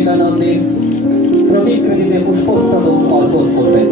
বিবেকানন্দের প্রতিকৃতিতে পুষ্পস্তবক অর্পণ করবেন।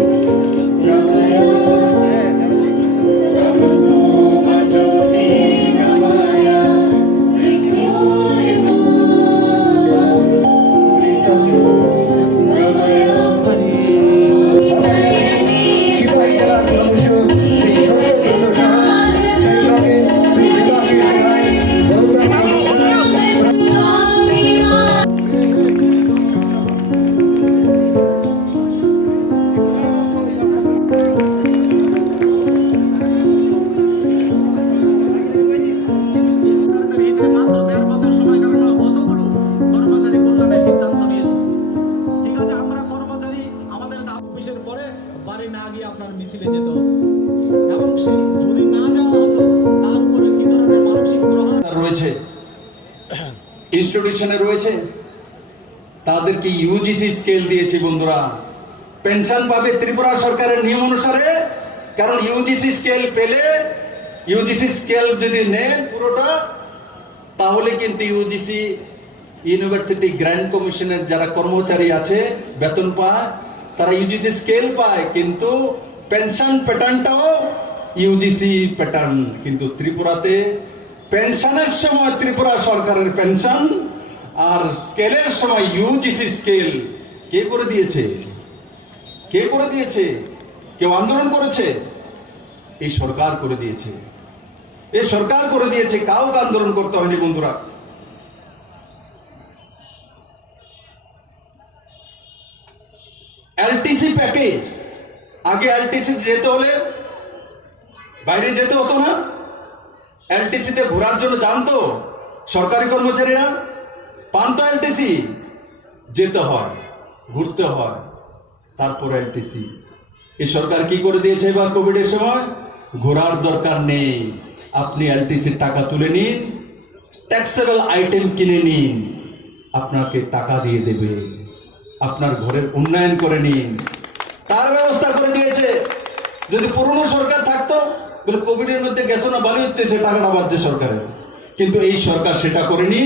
আপনার মিছিলে যেতে হতো এবং সেই যদি না যাওয়া হতো তার উপরে কি ধরনের মানসিক প্রভাব রয়েছে, ইনস্টিটিউশনে রয়েছে, তাদেরকে ইউজিসি স্কেল দিয়েছি বন্ধুরা। পেনশন পাবে ত্রিপুরা সরকারের নিয়ম অনুসারে, কারণ ইউজিসি স্কেল পেলে, ইউজিসি স্কেল যদি নেন পুরোটা, তাহলে কিন্তু ইউজিসি ইউনিভার্সিটি গ্র্যান্ড কমিশনের যারা কর্মচারী আছে বেতন পায়, তারা ইউজিসি স্কেল পায়, কিন্তু পেনশন প্যাটার্নটাও ইউজিসি প্যাটার্ন। কিন্তু ত্রিপুরাতে পেনশনের সময় ত্রিপুরা সরকারের পেনশন, আর স্কেলের সময় ইউজিসি স্কেল। কে করে দিয়েছে? কে করে দিয়েছে? কেউ আন্দোলন করেছে? এই সরকার করে দিয়েছে। এই সরকার করে দিয়েছে, কাউকে আন্দোলন করতে হয়নি বন্ধুরা। এলটিসি প্যাকেজ, আগে এলটিসি যেতে হলে বাইরে যেতে হতো না, এলটিসিতে ঘোরার জন্য জানতো সরকারি কর্মচারীরা, পান তো এলটিসি, যেতে হয়, ঘুরতে হয়, তারপর এলটিসি। এই সরকার কি করে দিয়েছে এবার কোভিডের সময়? ঘোরার দরকার নেই, আপনি এলটিসির টাকা তুলে নিন, ট্যাক্সেবল আইটেম কিনে নিন, আপনাকে টাকা দিয়ে দেবে, আপনার ঘরের উন্নয়ন করে নিন, তার ব্যবস্থা করে দিয়েছে। যদি পুরনো সরকার থাকতো বলে কোভিডের মধ্যে গেছো না, ভালো হচ্ছে, টাকাটা বাজছে সরকারের, কিন্তু এই সরকার সেটা করেনি।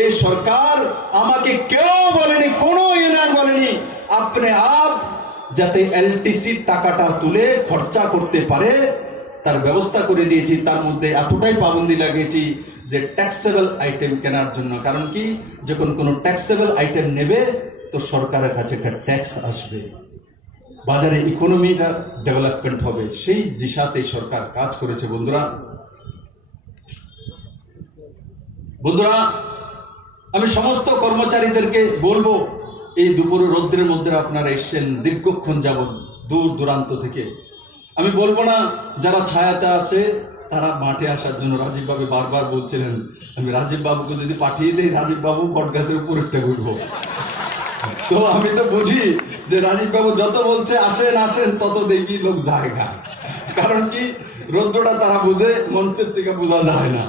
এই সরকার আমাকে কেউ বলেনি, কোনো ইউনিয়ন বলেনি, আপনি আপ যাতে এলটিসির টাকাটা তুলে খরচা করতে পারে তার ব্যবস্থা করে দিয়েছি। তার মধ্যে এতটাই পাবন্দি লাগিয়েছি যে ট্যাক্সেবল আইটেম কেনার জন্য। কারণ কি, যখন কোনো ট্যাক্সেবল আইটেম নেবে তো সরকারের কাছে একটা ট্যাক্স আসবে, বাজারে ইকোনমিটা ডেভেলপমেন্ট হবে, সেই দিশাতে সরকার কাজ করেছে বন্ধুরা। বন্ধুরা, আমি সমস্ত কর্মচারীদেরকে বলবো, এই দুপুরে রৌদ্রের মধ্যে আপনারা এসছেন দীর্ঘক্ষণ যাবৎ দূর দূরান্ত থেকে, আমি বলবো না যারা ছায়াতে আসে তারা মাঠে আসার জন্য। রাজীব বাবু বারবার বলছিলেন, আমি রাজীব বাবুকে যদি পাঠিয়ে দিই, রাজীব বাবু বটগাছের উপরেরটা ঘুরবো। তো আমি তো বুঝি যে রাজীব বাবু যত বলছে আসেন আসেন, তত দেখি লোক জায়গা। কারণ কি, রৌদ্রটা তারা বুঝে, মঞ্চের থেকে বোঝা যায় না।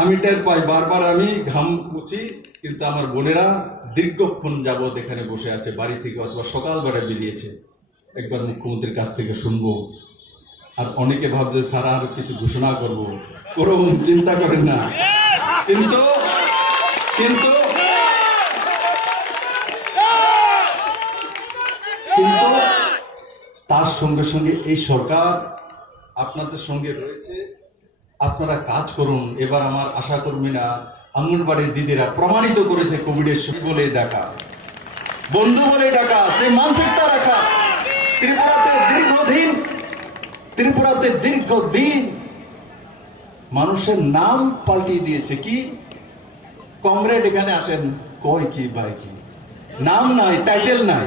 আমি টের পাই, বারবার আমি ঘাম মুছি, কিন্তু আমার বোনেরা দীর্ঘক্ষণ যাবৎ এখানে বসে আছে, বাড়ি থেকে অথবা সকালবেলায় বেরিয়েছে। একবার মুখ্যমন্ত্রীর কাছ থেকে শুনবো। আর অনেকে ভাবছে স্যার আর কিছু ঘোষণা করবো, কোনো চিন্তা করেন না। কিন্তু কিন্তু কিন্তু তার সঙ্গে সঙ্গে এই সরকার আপনাদের সঙ্গে রয়েছে, আপনারা কাজ করুন। এবার আমার আশা কর্মীরা, অঙ্গনবাড়ির দিদিরা প্রমাণিত করেছে কোভিডের সঙ্গে বলে ডাকা, বন্ধু বলে ডাকা, সেই মানসিকতা রাখা। ত্রিপুরাতে দীর্ঘদিন মানুষের নাম পাল্টিয়ে দিয়েছে। কি কমরেড এখানে আসেন, কয় কি ভাই, কি নাম নাই, টাইটেল নাই।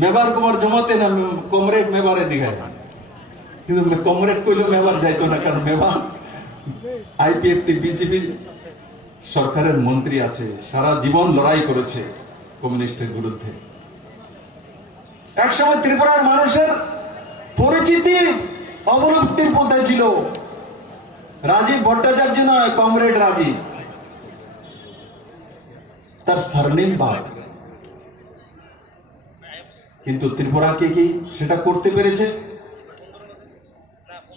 মেবার কুমার জমাতে না কমরেড মেবারে দিঘায়, কিন্তু কমরেড কইলেও মেবার যাইতো না, কারণ মেবার আইপিএফটি বিজেপি সরকারের মন্ত্রী আছে, সারা জীবন লড়াই করেছে কমিউনিস্টের বিরুদ্ধে। একসময় ত্রিপুরার মানুষের পরিচিতি অবলুপ্তির পথে ছিল। রাজীব ভট্টাচার্য নয়, কমরেড রাজীব, তার সারনেম বাদ। কিন্তু ত্রিপুরাকে কি সেটা করতে পেরেছে?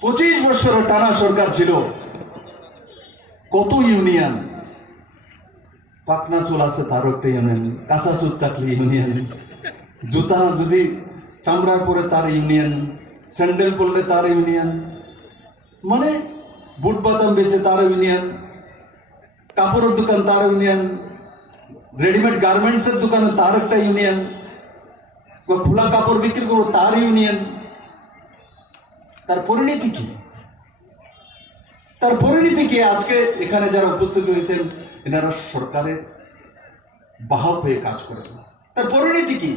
25 বছরের টানা সরকার ছিল, কত ইউনিয়ন, পাকনা চুল আছে তারও একটা ইউনিয়ন, কাঁচা চুল থাকলে ইউনিয়ন, জুতা যদি চামড়ার পরে তার ইউনিয়ন, স্যান্ডেল পরলে তার ইউনিয়ন, মানে বুট বাদাম বেচে তার ইউনিয়ন, কাপড়ের দোকান তার ইউনিয়ন, রেডিমেড গার্মেন্টসের দোকানে তার একটা ইউনিয়ন, বা খোলা কাপড় বিক্রি করবো তার ইউনিয়ন। তার পরিণতি কি? তার পরিণতি কি? আজকে এখানে যারা উপস্থিত হয়েছেন এনারা সরকারের বাহক হয়ে কাজ করেন। তার পরিণতি কি?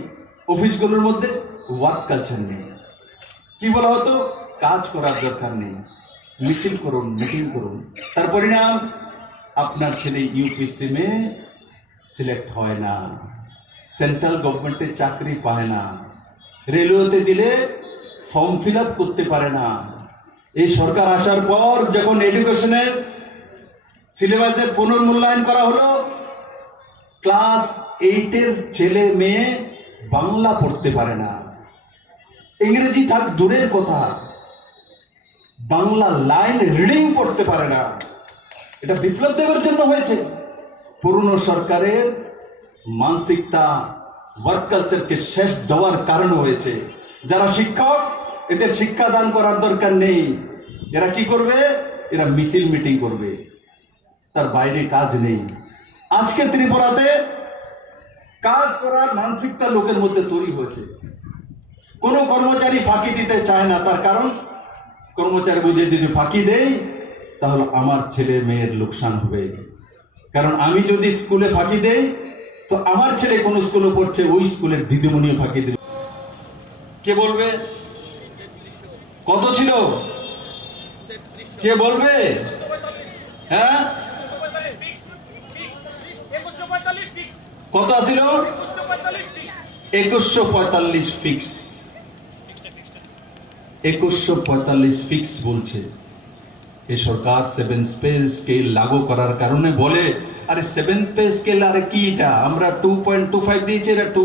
অফিসগুলোর মধ্যে ওয়ার্ক কালচার নেই। কি বলা হতো? কাজ করার দরকার নেই, মিছিল করুন, মিটিং করুন। তার পরিণাম আপনার ছেলে ইউপিসিমে সিলেক্ট হয় না, সেন্ট্রাল গভর্নমেন্টে চাকরি পায় না, রেলওয়েতে দিলে ফর্ম ফিল আপ করতে পারে না। এই সরকার আসার পর যখন এডুকেশনের সিলেবাসের পুনর্মূল্যায়ন করা হলো, ক্লাস 8-এর ছেলে মেয়ে বাংলা পড়তে পারে না, ইংরেজি থাক দূরের কথা, বাংলা লাইন রিডিং পড়তে পারে না। এটা বিপ্লব দেবের জন্য হয়েছে। পুরনো সরকারের মানসিকতা, ওয়ার্ক কালচারকে শেষ দেওয়ার কারণ হয়েছে। যারা শিক্ষক, এদের শিক্ষাদান করার দরকার নেই। এরা কি করবে? এরা মিছিল মিটিং করবে, তার বাইরে কাজ নেই। আজকে ত্রিপুরাতে কাজ করার মানসিকতা লোকের মধ্যে তৈরি হয়েছে। কোনো কর্মচারী ফাঁকি দিতে চায় না, তার কারণ কর্মচারী বুঝে যদি ফাঁকি দেয় তাহলে আমার ছেলে মেয়ের লোকসান হবে। কারণ আমি যদি স্কুলে ফাঁকি দেই তো আমার ছেলে কোন স্কুলে পড়ছে, ওই স্কুলের দিদিমণিও ফাঁকি দিল। কে বলবে কত ছিল? কে বলবে? হ্যাঁ, কত ছিল? 2145 ফিক্স। 2145 ফিক্স বলছে। এই সরকার 7 পে স্কেল লাগু করার কারণে বলে, আরে 7 পে স্কেল আরে কি? এটা আমরা 2.25 দিয়েছি, এটা 2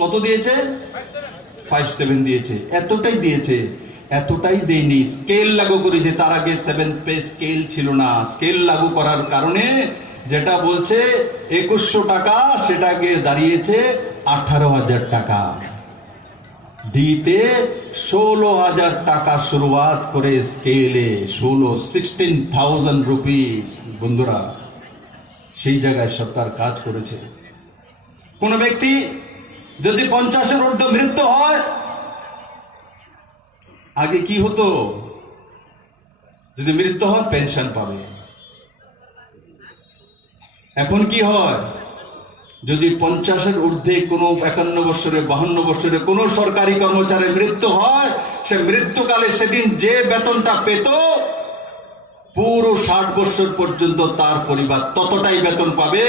কত দিয়েছে? 57 দিয়েছে। এতটাই দিয়েছে, এতটাই দেয়নি, স্কেল লাগু করেছে। তার আগে 7 পে স্কেল ছিল না। স্কেল লাগু করার কারণে যেটা বলছে 2100 টাকা, সেটাকে দাঁড়িয়েছে 18,000 টাকা। ডিতে 16,000 টাকা শুরুয়াত করে স্কেলে 16,000 রুপিস। বন্ধুরা, সেই জায়গায় সরকার কাজ করেছে। কোন ব্যক্তি যদি 50-এর ঊর্ধ্বে মৃত্যু হয়, আগে কি হতো? যদি মৃত্যু হয় পেনশন পাবে। এখন কি হয়? যদি 50-এর ঊর্ধ্বে কোনো 51 বছরে 52 বছরে কোনো সরকারি কর্মচারীর মৃত্যু হয়, সে মৃত্যুকালে সেদিন যে বেতনটা পেত, পুরো 60 বছর পর্যন্ত তার পরিবার ততটাই বেতন পাবে।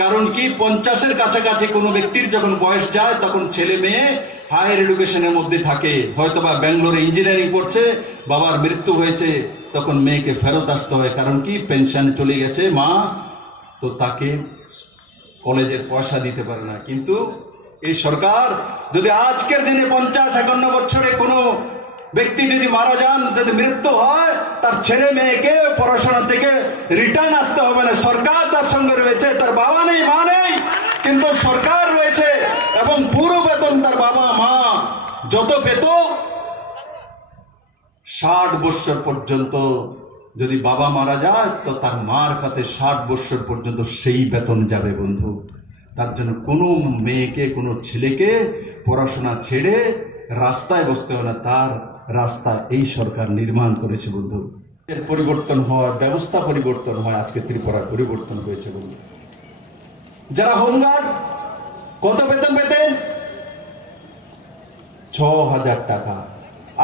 কারণ কি? 50-এর কাছাকাছি কোনো ব্যক্তির যখন বয়স যায়, তখন ছেলে মেয়ে হায়ার এডুকেশনের মধ্যে থাকে, হয়তোবা ব্যাঙ্গালোরে ইঞ্জিনিয়ারিং পড়ছে, বাবার মৃত্যু হয়েছে, তখন মেয়েকে ফেরত আসতে হয়। কারণ কি? পেনশনে চলে গেছে মা, তো তাকে কলেজের পয়সা দিতে পারে না। কিন্তু এই সরকার যদি আজকের দিনে 50-51 বছরে কোনো ব্যক্তি যদি মারা যান, যদি মৃত্যু হয়, তার ছেলে মেয়েকে পড়াশোনা থেকে রিটার্ন আসতে হবে না। সরকার তার সঙ্গে রয়েছে, তার বাবা নেই, মা নেই, কিন্তু সরকার রয়েছে, এবং পুরো বেতন তার বাবা মা যত পেত, 60 বছর পর্যন্ত যদি বাবা মারা যায়, তো তার মার কাছে 60 বছর পর্যন্ত সেই বেতন যাবে। বন্ধু, তার জন্য কোনো মেয়েকে, কোনো ছেলেকে পড়াশোনা ছেড়ে রাস্তায় বসতে হয় না। তার রাস্তা এই সরকার নির্মাণ করেছে। বন্ধু, এর পরিবর্তন হওয়ার ব্যবস্থা পরিবর্তন হয়, আজকে ত্রিপুরার পরিবর্তন হয়েছে। বন্ধু, যারা হোমগার্ড কত বেতন পেতেন? 6,000 টাকা।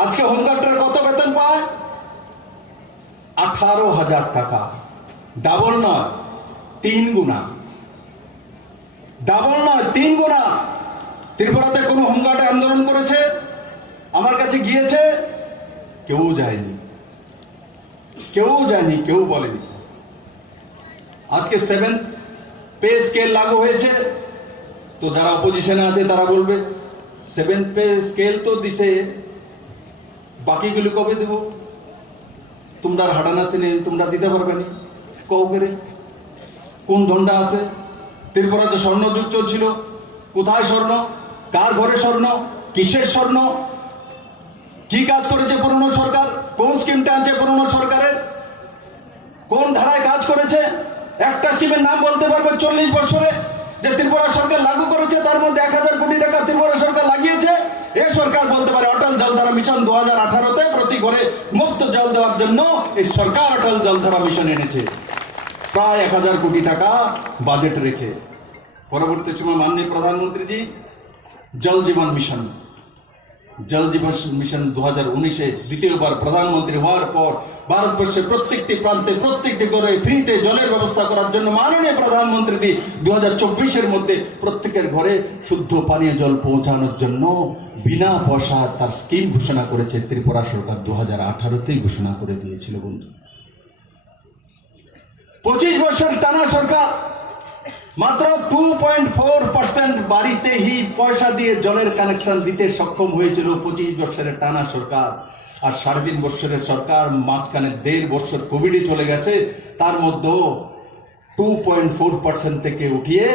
আজকে হোমগার্ডরা কত বেতন পায়? 18,000 টাকা। ডাবল নয়, 3 গুণা। ডাবল নয়, 3 গুণা। ত্রিপুরাতে কোনো হোমগার্ডে আন্দোলন করেছে, আমার কাছে গিয়েছে, কেউ যায়নি, কেউ যায়নি, কেউ বলেনি। আজকে 7 পে স্কেল লাগু হয়েছে, তো যারা অপোজিশনে আছে তারা বলবে 7 পে স্কেল তো দিছে, বাকিগুলো কবে দেব? তোমরা হাঁটানা চিনি, তোমরা দিতে পারবে না, কও করে। কোন ধন্দা আছে? ত্রিপুরা যে স্বর্ণযুগ চলছিল, কোথায় স্বর্ণ? কার ঘরে স্বর্ণ? কিসের স্বর্ণ? কি কাজ করেছে পুরনো সরকার? কোন স্কিমটা আছে পুরনো সরকারের? কোন ধারায় কাজ করেছে? একটা স্কিমের নাম বলতে পারবে 40 বছরে যে ত্রিপুরা সরকার লাগু করেছে, তার মধ্যে 1000 কোটি টাকা ত্রিপুরা সরকার লাগিয়েছে? এ সরকার বলতে পারে অটল জলধারা মিশন 2018-তে প্রতি ঘরে মুক্ত জল দেওয়ার জন্য এই সরকার অটল জলধারা মিশন এনেছে, প্রায় 1000 কোটি টাকা বাজেট রেখে। পরবর্তী সময় মাননীয় প্রধানমন্ত্রীজি জল জীবন মিশন 2019-এ দ্বিতীয়বার প্রধানমন্ত্রী হওয়ার পর ভারতবর্ষের প্রত্যেকটি প্রান্তে প্রত্যেকটি ঘরে ফ্রিতে জলের ব্যবস্থা করার জন্য মাননীয় প্রধানমন্ত্রী 2024-এর মধ্যে প্রত্যেকের ঘরে শুদ্ধ পানীয় জল পৌঁছানোর জন্য বিনা পয়সা তার স্কিম ঘোষণা করেছে ত্রিপুরা সরকার। 2018-তেই ঘোষণা করে দিয়েছিল বন্ধু। 25 বছর টানা সরকার মাত্র 2.4% বাড়িতেই পয়সা দিয়ে জলের কানেকশন দিতে সক্ষম হয়েছিল 25 বছরের টানা সরকার। আর 3.5 বছরের সরকার, মাঝখানে 1.5 বছর কোভিডে চলে গেছে, তার মধ্যে 2.4% থেকে উঠিয়ে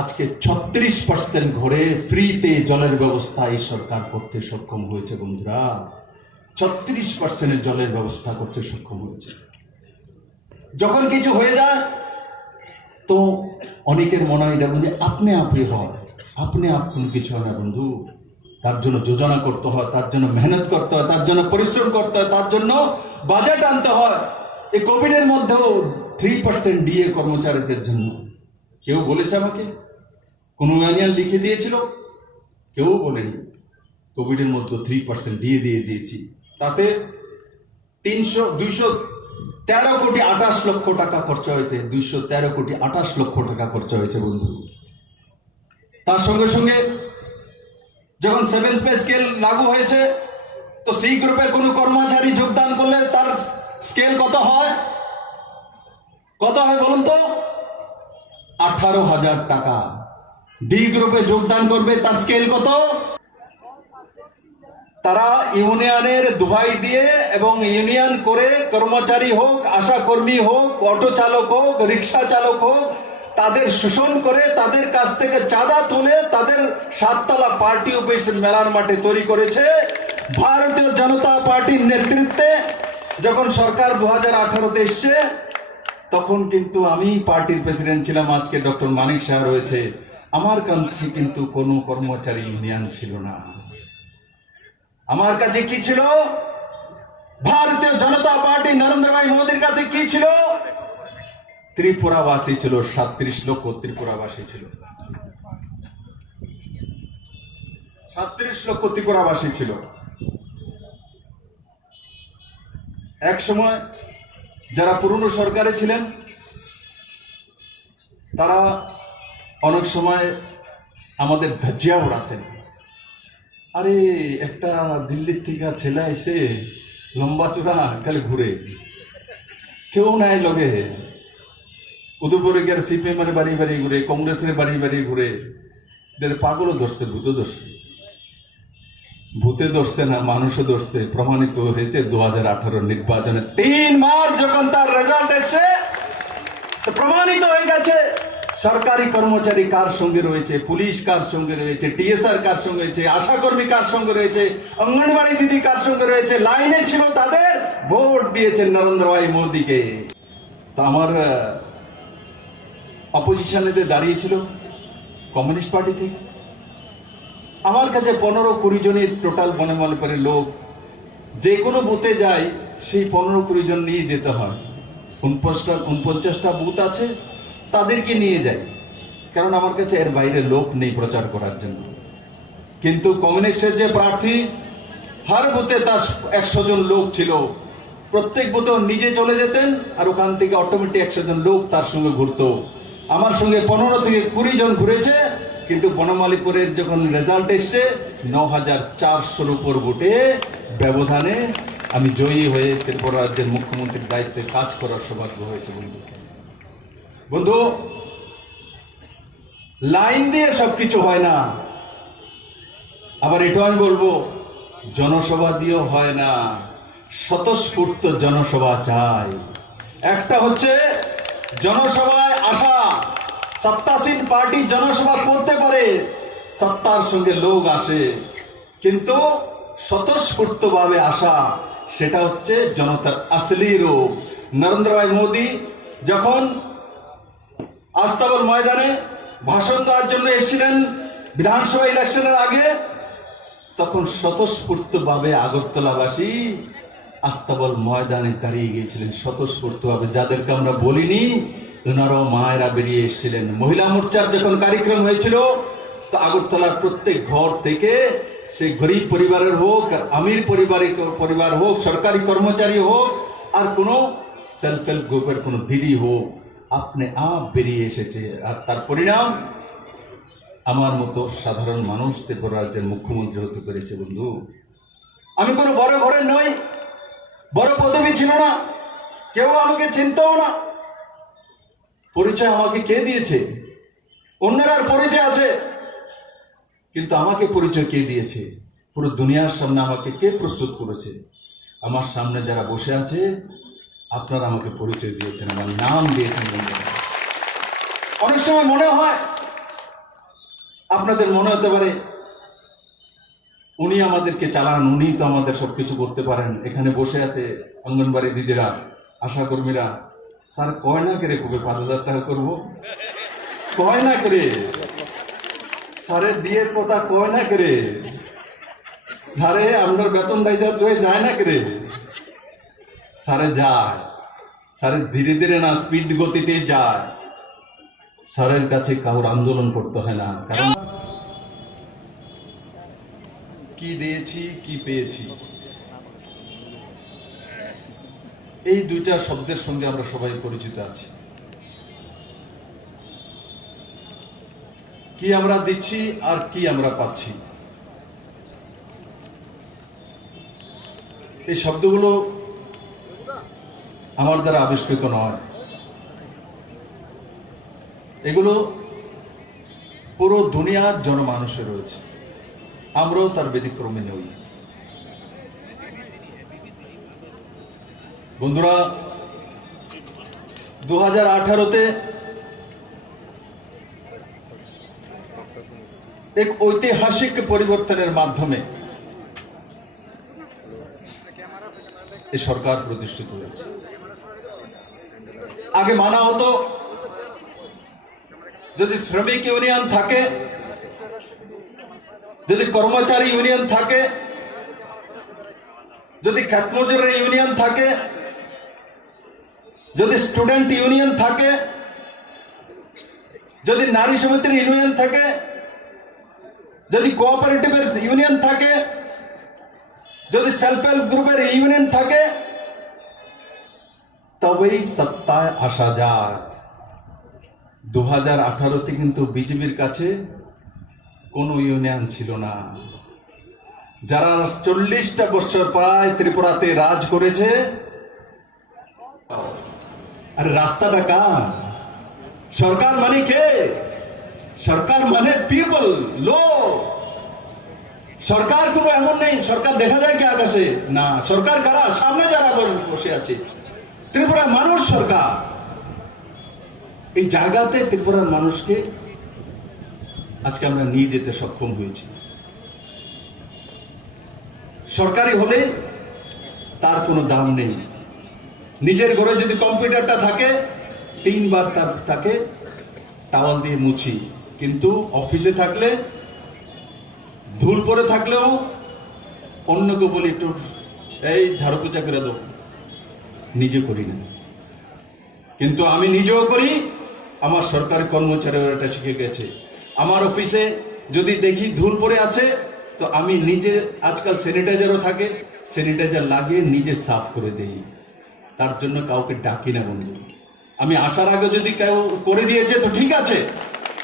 আজকে 36% ঘরে ফ্রিতে জলের ব্যবস্থা এই সরকার করতে সক্ষম হয়েছে বন্ধুরা। 36% জলের ব্যবস্থা করতে সক্ষম হয়েছে। যখন কিছু হয়ে যায় তো অনেকের মনে হয় এটা বুঝে আপনি হয়, আপনি কিছু হয় না বন্ধু। তার জন্য যোজনা করতে হয়, তার জন্য মেহনত করতে হয়, তার জন্য পরিশ্রম করতে হয়, তার জন্য বাজেট আনতে হয়। এই কোভিডের মধ্যেও 3% ডিএ কর্মচারীদের জন্য কেউ বলেছে আমাকে? কোনো ইউনিয়ন লিখে দিয়েছিল? কেউ বলেনি। কোভিডের মধ্যে 3% ডিএ দিয়ে দিয়েছি, তাতে 213 কোটি 28 লক্ষ টাকা খরচা হয়েছে। 213 কোটি 28 লক্ষ টাকা খরচা হয়েছে বন্ধু। তার সঙ্গে সঙ্গে যখন 7 পে স্কেল লাগু হয়েছে, তো সেই গ্রুপে কোনো কর্মচারী যোগদান করলে তার স্কেল কত হয়? কত হয় বলুন তো? 18,000 টাকা। ডি গ্রুপে যোগদান করবে, তার স্কেল কত? তারা ইউনিয়নের দোহাই দিয়ে এবং ইউনিয়ন করে কর্মচারী হোক, আশা কর্মী হোক, অটো চালক হোক, রিক্সা চালক হোক, তাদের শোষণ করে তাদের কাছ থেকে চাঁদা তুলে তাদের 7তলা পার্টি অফিস মেলার মাঠে তৈরি করেছে ভারতীয় জনতা পার্টির নেতৃত্বে। যখন সরকার 2018-তে এসছে, তখন কিন্তু আমি পার্টির প্রেসিডেন্ট ছিলাম। আজকে ডক্টর মানিক শাহ রয়েছে। আমার কাছে কিন্তু কোনো কর্মচারী ইউনিয়ন ছিল না। আমার কাছে কি ছিল? ভারতীয় জনতা পার্টি নরেন্দ্র ভাই মোদীর কাছে কি ছিল? ত্রিপুরাবাসী ছিল। 37 লক্ষ ত্রিপুরাবাসী ছিল। 37 লক্ষ ত্রিপুরাবাসী ছিল। এক সময় যারা পুরনো সরকারে ছিলেন, তারা অনেক সময় আমাদের ধাজিয়া উড়াতেন। আরে একটা দিল্লির থেকে ছেলে এসে লম্বা চূড়া খালি ঘুরে, কেউ নাই লগে। উদয়পুরে গিয়ে সিপিএমের বাড়ি বাড়ি ঘুরে, কংগ্রেসের বাড়ি বাড়ি ঘুরে। পাগলও ধরছে, ভূতও ধরছে। ভূতে ধরছে না, মানুষও ধরছে। প্রমাণিত হয়েছে 2018 নির্বাচনে 3 মার্চ যখন তার রেজাল্ট এসে প্রমাণিত হয়ে গেছে সরকারি কর্মচারী কার সঙ্গে রয়েছে, পুলিশ কার সঙ্গে রয়েছে, টিএসআর কার সঙ্গে রয়েছে, আশাকর্মী কার সঙ্গে রয়েছে, অঙ্গনবাড়ি দিদি কার সঙ্গে রয়েছে। লাইনে ছিল তাদের, ভোট দিয়েছেন নরেন্দ্র ভাই মোদীকে। তো আমার অপোজিশনে দাঁড়িয়েছিল কমিউনিস্ট পার্টি থেকে। আমার কাছে 15-20 জনের টোটাল মনে করে লোক, যে কোনো বুথে যায় সেই 15-20 জন নিয়ে যেতে হয়। 49টা বুথ আছে, তাদেরকে নিয়ে যাই, কারণ আমার কাছে এর বাইরে লোক নেই প্রচার করার জন্য। কিন্তু কমিউনিস্টের যে প্রার্থী, হার বুথে তার 100 জন লোক ছিল। প্রত্যেক বুথে নিজে চলে যেতেন, আর ওখান থেকে অটোমেটিক 100 জন লোক তার সঙ্গে ঘুরতো। আমার সঙ্গে 15 থেকে 20 জন ঘুরেছে। কিন্তু বনমালীপুরের যখন রেজাল্ট এসছে, 9400-র উপর ভোটে ব্যবধানে আমি জয়ী হয়ে ত্রিপুরা রাজ্যের মুখ্যমন্ত্রীর দায়িত্বে কাজ করার সৌভাগ্য হয়েছে বন্ধু। লাইন দিয়ে সবকিছু হয় না। আবার এটাও আমি বলবো, জনসভা দিয়েও হয় না, স্বতঃস্ফূর্ত জনসভা চাই। একটা হচ্ছে জনসভায় আসা সত্তাসীন পার্টি জনসভা করতে পারে, সত্তার সঙ্গে লোক আসে, কিন্তু স্বতঃস্ফূর্তভাবে আসা সেটা হচ্ছে জনতার আসলি রূপ। নরেন্দ্র ভাই মোদী যখন আস্তাবল ময়দানে ভাষণ দেওয়ার জন্য এসেছিলেন বিধানসভা ইলেকশনের আগে, তখন স্বতঃস্ফূর্তভাবে আগরতলাবাসী আস্তাবল ময়দানে দাঁড়িয়ে গিয়েছিলেন স্বতঃস্ফূর্তভাবে, যাদেরকে আমরা বলিনি ওনারাও মায়েরা বেরিয়ে এসেছিলেন। মহিলা মোর্চার যখন কার্যক্রম হয়েছিল, তো আগরতলার প্রত্যেক ঘর থেকে, সে গরিব পরিবারের হোক আর আমির পরিবার হোক, সরকারি কর্মচারী হোক আর কোনো সেলফ হেল্প গ্রুপের কোনো দিদি হোক, আপনি আপ বেরিয়ে এসেছে। আর তার পরিণাম আমার মতো সাধারণ মানুষ ত্রিপুরা রাজ্যের মুখ্যমন্ত্রী হতে পেরেছে। বন্ধু, আমি কোনো বড় ঘরের নই, বড় পদবী ছিল না, কেউ আমাকে চিনতও না। পরিচয় আমাকে কে দিয়েছে? অন্যের পরিচয় আছে, কিন্তু আমাকে পরিচয় কে দিয়েছে? পুরো দুনিয়ার সামনে আমাকে কে প্রস্তুত করেছে? আমার সামনে যারা বসে আছে, আপনারা আমাকে পরিচয় দিয়েছেন, আমার নাম দিয়েছেন। অনেক সময় মনে হয়, আপনাদের মনে হতে পারে উনি আমাদেরকে চালান, উনি তো আমাদের সবকিছু করতে পারেন। এখানে বসে আছে অঙ্গনবাড়ি দিদিরা, আশা কর্মীরা, স্যার কয় না করে কবে 5,000 টাকা করবো, কয় না করে স্যারের দিয়ের কথা কয় না করে, স্যারে আপনার বেতন দায়িত্ব হয়ে যায় না করে, স্যারে যায়, স্যারে ধীরে ধীরে না স্পিড গতিতে যায়। স্যারের কাছে কারোর আন্দোলন করতে হয় না, কারণ কি দিয়েছি কি পেয়েছি, এই দুইটা শব্দের সঙ্গে আমরা সবাই পরিচিত আছি। কি আমরা দিচ্ছি আর কি আমরা পাচ্ছি, এই শব্দগুলো আমার দ্বারা আবিষ্কৃত নয়, এগুলো পুরো দুনিয়ার জনমানুষে রয়েছে, আমরাও তার ব্যতিক্রমে নই। বন্ধুরা, 2018-তে এক ঐতিহাসিক পরিবর্তনের মাধ্যমে এই সরকার প্রতিষ্ঠিত হয়েছে। আগে মানা হতো, যদি শ্রমিক ইউনিয়ন থাকে, যদি কর্মচারী ইউনিয়ন থাকে, যদি খেতমজুরের ইউনিয়ন থাকে, যদি স্টুডেন্ট ইউনিয়ন থাকে, যদি নারী সমিতির ইউনিয়ন থাকে, যদি কোঅপারেটিভের ইউনিয়ন থাকে, যদি সেলফ হেল্প গ্রুপের ইউনিয়ন থাকে, তবেই সত্তায় আসা যায়। 2018-তে কিন্তু বিজেপির কাছে কোনো ইউনিয়ন ছিল না। যারা 40টা বছর প্রায় ত্রিপুরাতে রাজ করেছে, আর রাস্তাটা কার? সরকার মানে কে? সরকার মানে পিপল, লোক। সরকার কোনো এমন নেই সরকার দেখা যায় কি আকাশে, না। সরকার কারা? সামনে যারা বসে আছে, ত্রিপুরার মানুষ সরকার। এই জায়গাতে ত্রিপুরার মানুষকে আজকে আমরা নিয়ে যেতে সক্ষম হয়েছি। সরকারি হলে তার কোনো দাম নেই। নিজের ঘরে যদি কম্পিউটারটা থাকে, 3 বার তাকে টাওয়াল দিয়ে মুছি, কিন্তু অফিসে থাকলে ধুল পরে থাকলেও অন্যকে বলি একটু এই ঝাড়ু পোছা করে দাও, নিজে করি না। কিন্তু আমি নিজেও করি, আমার সরকারি কর্মচারীরা এটা শিখে গেছে। আমার অফিসে যদি দেখি ধুল পরে আছে, তো আমি নিজে, আজকাল স্যানিটাইজারও থাকে, স্যানিটাইজার লাগিয়ে নিজে সাফ করে দেই। তার জন্য কাউকে ডাকি না বন্ধু। আমি আসার আগে যদি কেউ করে দিয়েছে তো ঠিক আছে,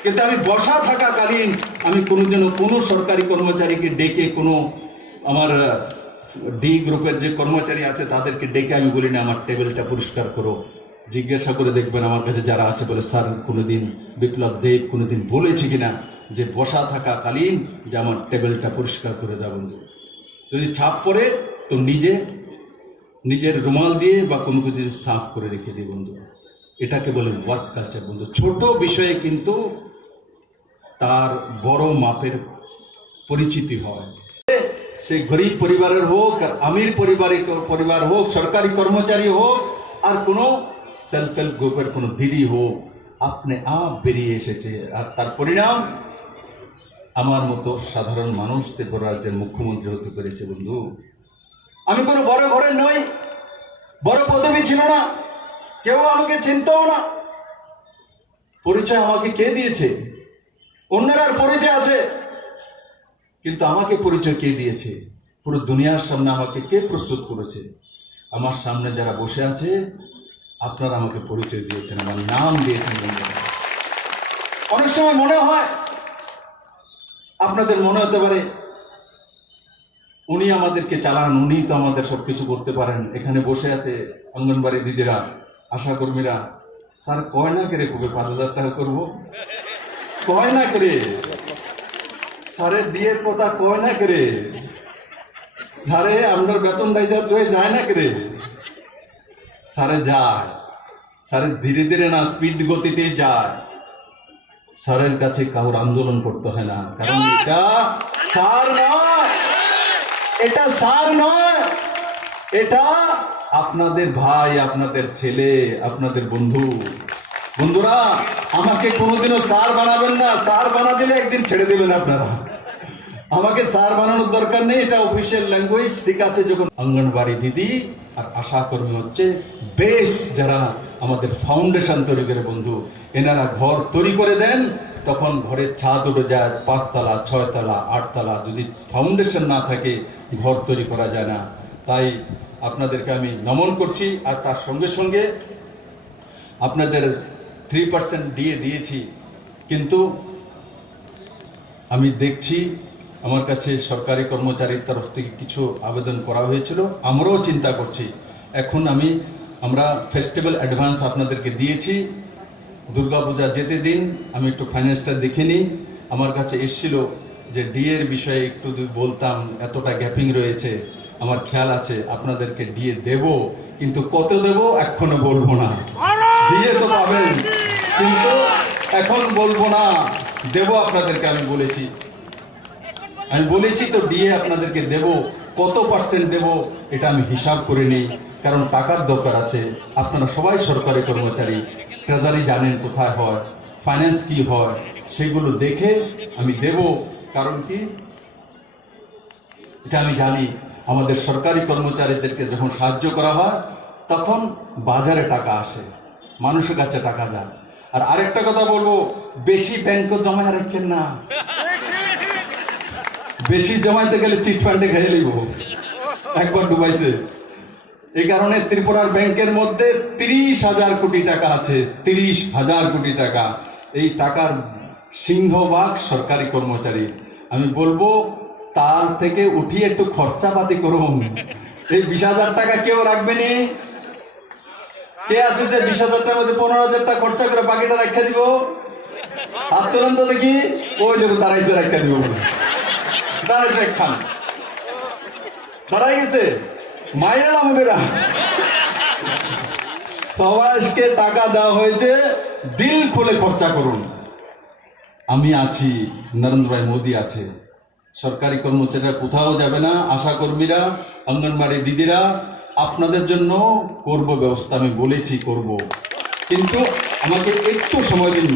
কিন্তু আমি বসা থাকাকালীন আমি কোনোদিনও কোনো সরকারি কর্মচারীকে ডেকে, কোনো আমার ডি গ্রুপের যে কর্মচারী আছে তাদেরকে ডেকে আমি বলি না আমার টেবিলটা পরিষ্কার করো। জিজ্ঞাসা করে দেখবেন আমার কাছে যারা আছে, বলে স্যার কোনোদিন বিপ্লব দেব কোনোদিন বলেছে কিনা যে বসা থাকাকালীন যে আমার টেবিলটা পরিষ্কার করে দাও। বন্ধু, যদি ছাপ পড়ে তো নিজের রুমাল দিয়ে বা কোনো কিছু সাফ করে রেখে দিই বন্ধু। এটাকে বলে ওয়ার্ক কালচার বন্ধু। ছোট বিষয়ে কিন্তু তার বড় মাপের পরিচিতি হয়। সে গরিব পরিবারের হোক আর আমির পরিবার হোক, সরকারি কর্মচারী হোক আর কোনো সেলফ হেল্প গ্রুপের কোনো দিদি হোক, আপনি আপ বেরিয়ে এসেছে। আর তার পরিণাম আমার মতো সাধারণ মানুষ ত্রিপুরা রাজ্যের মুখ্যমন্ত্রী হতে পেরেছে বন্ধু। আমি কোনো বড় ঘরের নই, বড় পদবী ছিল না, কেউ আমাকে চিনতও না। পরিচয় আমাকে কে দিয়েছে? অন্যের আর পরিচয় আছে, কিন্তু আমাকে পরিচয় কে দিয়েছে? পুরো দুনিয়ার সামনে আমাকে কে প্রস্তুত করেছে? আমার সামনে যারা বসে আছে, আপনারা আমাকে পরিচয় দিয়েছেন, আমার নাম দিয়েছেন বন্ধুরা। অনেক সময় মনে হয়, আপনাদের মনে হতে পারে উনি আমাদেরকে চালান, উনি তো আমাদের সবকিছু করতে পারেন। এখানে বসে আছে অঙ্গনবাড়ি দিদিরা, আশাকর্মীরা, স্যার কয় না করে কবে 5,000 টাকা করবো, কয় না করে স্যারের দিয়ের কথা কয় না করে, স্যারে আমরা বেতন দায়িত্ব হয়ে যায় না করে, স্যারে যায়, স্যারে ধীরে ধীরে না স্পিড গতিতে যায়। স্যারের কাছে কারোর আন্দোলন করতে হয় না, কারণ এটা স্যার নয়, এটা স্যার নয়, এটা আপনাদের ভাই, আপনাদের ছেলে, আপনাদের বন্ধু। বন্ধুরা, আমাকে কোনোদিনও স্যার বানাবেন না। স্যার বানা দিলে একদিন ছেড়ে দেবেন আপনারা। আমাকে স্যার বানানোর দরকার নেই, এটা অফিসিয়াল ল্যাঙ্গুয়েজ, ঠিক আছে। যখন অঙ্গনবাড়ি দিদি আর আশা কর্মী হচ্ছে বেস, যারা আমাদের ফাউন্ডেশন তৈরি করে বন্ধু, এনারা ঘর তৈরি করে দেন, তখন ঘরের ছাদ উঠে যায় 5 তলা, 6 তলা, 8 তলা। যদি ফাউন্ডেশন না থাকে, ঘর তৈরি করা যায় না। তাই আপনাদেরকে আমি নমন করছি। আর তার সঙ্গে সঙ্গে আপনাদের 3% ডিএ দিয়েছি, কিন্তু আমি দেখছি আমার কাছে সরকারি কর্মচারীর তরফ থেকে কিছু আবেদন করা হয়েছিল, আমরাও চিন্তা করছি। এখন আমরা ফেস্টিভ্যাল অ্যাডভান্স আপনাদেরকে দিয়েছি, দুর্গাপূজা যেতে দিন আমি একটু ফাইন্যান্সটা দেখে নিই। আমার কাছে এসেছিল যে ডিএর বিষয়ে একটু যদি বলতাম, এতটা গ্যাপিং রয়েছে, আমার খেয়াল আছে আপনাদেরকে ডিএ দেব, কিন্তু কত দেব এখনো বলবো না। ডিএ তো পাবেন, কিন্তু এখন বলবো না, দেব আপনাদেরকে। আমি বলেছি তো ডিএ আপনাদেরকে দেব, কত % দেব এটা আমি হিসাব করে নিই, কারণ টাকার দরকার আছে। আপনারা সবাই সরকারি কর্মচারী, ট্রেজারি জানেন কোথায় হয়, ফাইন্যান্স কি হয়, সেগুলো দেখে আমি দেব। কারণ কি, এটা আমি জানি, আমাদের সরকারি কর্মচারীদেরকে যখন সাহায্য করা হয়, তখন বাজারে টাকা আসে, মানুষের কাছে টাকা যায়। আর আরেকটা কথা বলবো, বেশি ব্যাংক জমা রাখেন না। বেশি জমাইতে গেলে চিট ফান্ডে খেয়ে নিব, একবার ডুবাইছে। এই কারণে ত্রিপুরার ব্যাংকের মধ্যে 30,000 কোটি টাকা আছে, 30,000 কোটি টাকা। এই টাকার সিংহভাগ সরকারি কর্মচারী। আমি বলবো তার থেকে উঠিয়ে একটু খরচাপাতি করুন। এই 20,000 টাকা কেউ রাখবেনি। কে আছে যে 20,000 টাকার মধ্যে 15,000 টাকা খরচা করে বাকিটা রাখা দিব? হাত তোলেন তো দেখি। ওই যখন দাঁড়াইছে রাখা দিব বলে দাঁড়াইছে, খান দাঁড়াই গেছে, মাইরা না আমাদের সবাইকে টাকা দেওয়া হয়েছে, দিল খুলে খরচা করুন। আমি আছি, নরেন্দ্র ভাই মোদী আছে, সরকারি কর্মচারীরা কোথাও যাবে না। আশা কর্মীরা, অঙ্গনবাড়ি দিদিরা, আপনাদের জন্য করব ব্যবস্থা, আমি বলেছি করব, কিন্তু আমাকে একটু সময় দিন,